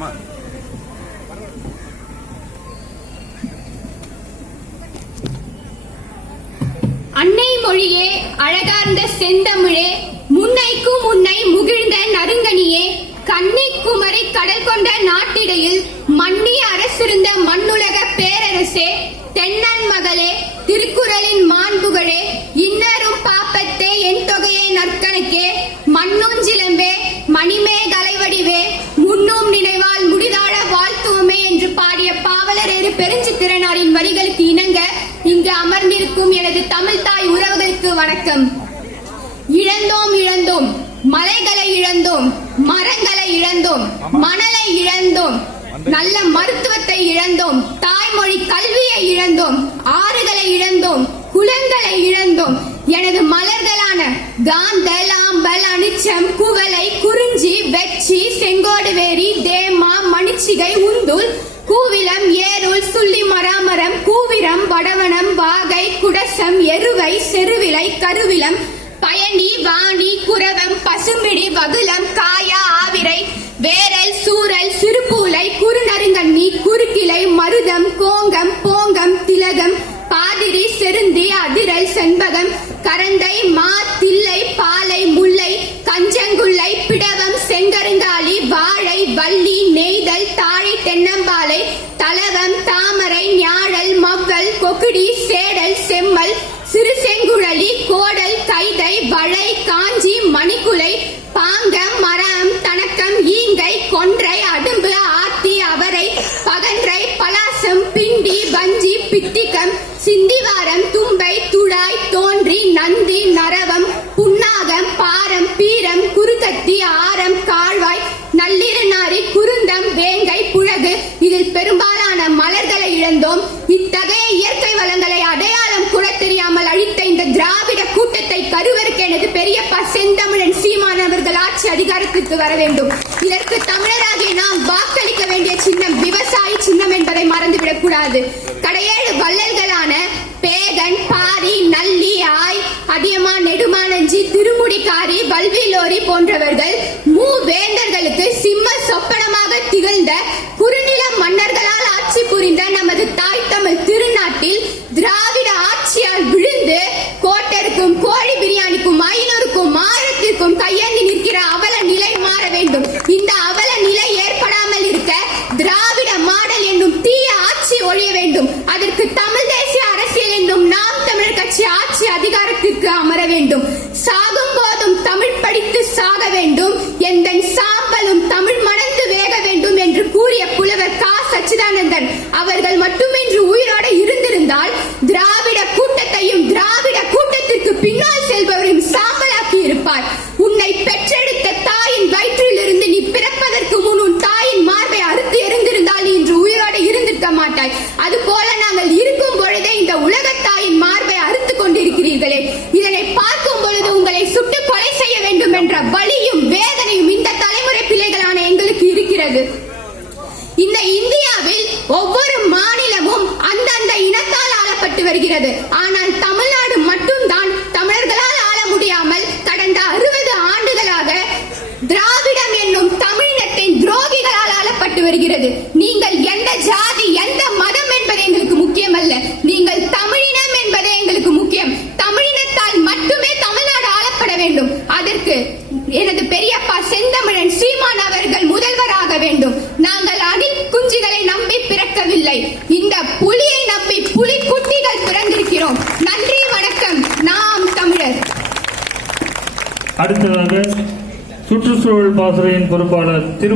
ஆமா. அன்னை மொழியே அழகார்ந்த செந்தமிழே முன்னைக்கும் முன்னை முகிழ்ந்த நறுங்கனியே கண்ணி குமரி கடல் கொண்ட நாட்டிடையில் மன்னிய அரசிருந்த மண்ணுலக பேரரசே தென்னன் மகளே திருக்குறளின் மாண்புகளே இன்னரும் பாப்பத்தே என் தொகையே நற்கணக்கே மண்ணுஞ்சிலம்பே மணிமே அமர்ந்திருக்கும் எனது தமிழ் தாய் உறவுகளுக்கு வணக்கம். இழந்தோம் இழந்தோம். மலைகளை இழந்தோம் மரங்களை இழந்தோம் மணலை இழந்தோம் நல்ல மருத்துவத்தை இழந்தோம் தாய்மொழி கல்வியை இழந்தோம் ஆறுகளை இழந்தோம் குளங்களை இழந்தோம். எனது மலர்களான காந்தல் ஆம்பல் அனிச்சம் குவலை குறிஞ்சி வெச்சி செங்கோடுவேரி தேமா மணிச்சிகை உந்துல் கூவிலம் ஏருள் சுள்ளி மராமரம் கூவிரம் வடவனம் வாகை குடசம் எருவை செருவிலை கருவிலம் பயணி வாணி குரவம் பசும்பிடி வகுலம் காயா ஆவிரை வேரல் சூரல் சிறுபூலை குறுநருங்கண்ணி குறுக்கிளை மருதம் கோங்கம் போங்கம் திலகம் பாதிரி செருந்தி அதிரல் செண்பகம் கரந்தை மா தில்லை பாலை முல்லை கஞ்சங்குள்ளை பிடவம் செங்கருங்காலி வாழை வள்ளி தென்னம்பாலை தலவம் தாமரை ஞாழல் மவ்வல் கொக்குடி சேடல் செம்மல் சிறு செங்குழலி கோடல் கைதை வளை காஞ்சி மணிக்குலை பாங்கம் மரம் தணக்கம் ஈங்கை கொன்றை அடும்பு ஆத்தி அவரை பகன்றை பலாசம் பிண்டி வஞ்சி பித்திகம் சிந்திவாரம் தும்பை துழாய் தோன்றி நந்தி நரவம் புன்னாகம் பாரம் பீரம் குறுகத்தி ஆரம் கால்வாய் நள்ளிரன் செந்தமிழன் சீமான் அவர்கள் ஆட்சி அதிகாரத்திற்கு வர வேண்டும். இதற்கு தமிழராகிய நாம் வாக்களிக்க வேண்டிய சின்னம் விவசாயி சின்னம் என்பதை மறந்துவிடக் கூடாது கடையேழு வள்ளல்களான பேகன் பாரி நல்லி ஆய் அதியமா நெடுமானஞ்சி திருமுடிக்காரி வல்விலோரி போன்றவர்கள் மூ. வேந்தர்களுக்கு சிம்ம சொப்பனமாக திகழ்ந்த குறுநில மன்னர்களால் ஆட்சி புரிந்த நமது தாய் தமிழ் திருநாட்டில் திராவிட ஆட்சியால் விழுந்து கோட்டருக்கும் கோழி இந்த அவல நிலை ஏற்படாமல் இருக்க திராவிட மாடல் என்னும் தீய ஆட்சி ஒழிய வேண்டும். அதற்கு தமிழ் தேசிய அரசியல் என்னும் நாம் தமிழர் கட்சி ஆட்சி அதிகாரத்திற்கு அமர வேண்டும். சாகும் போதும் தமிழ் படித்து சாக வேண்டும். வருகிறது. ஆனால் தமிழ்நாடு மட்டும்தான் தமிழர்களால் ஆள முடியாமல் கடந்த அறுபது ஆண்டுகளாக திராவிடம் என்னும் தமிழினத்தின் துரோகிகளால் ஆளப்பட்டு வருகிறது. அடுத்ததாக சுற்றுச்சூழல் பாசறையின் பொறுப்பாளர் திரு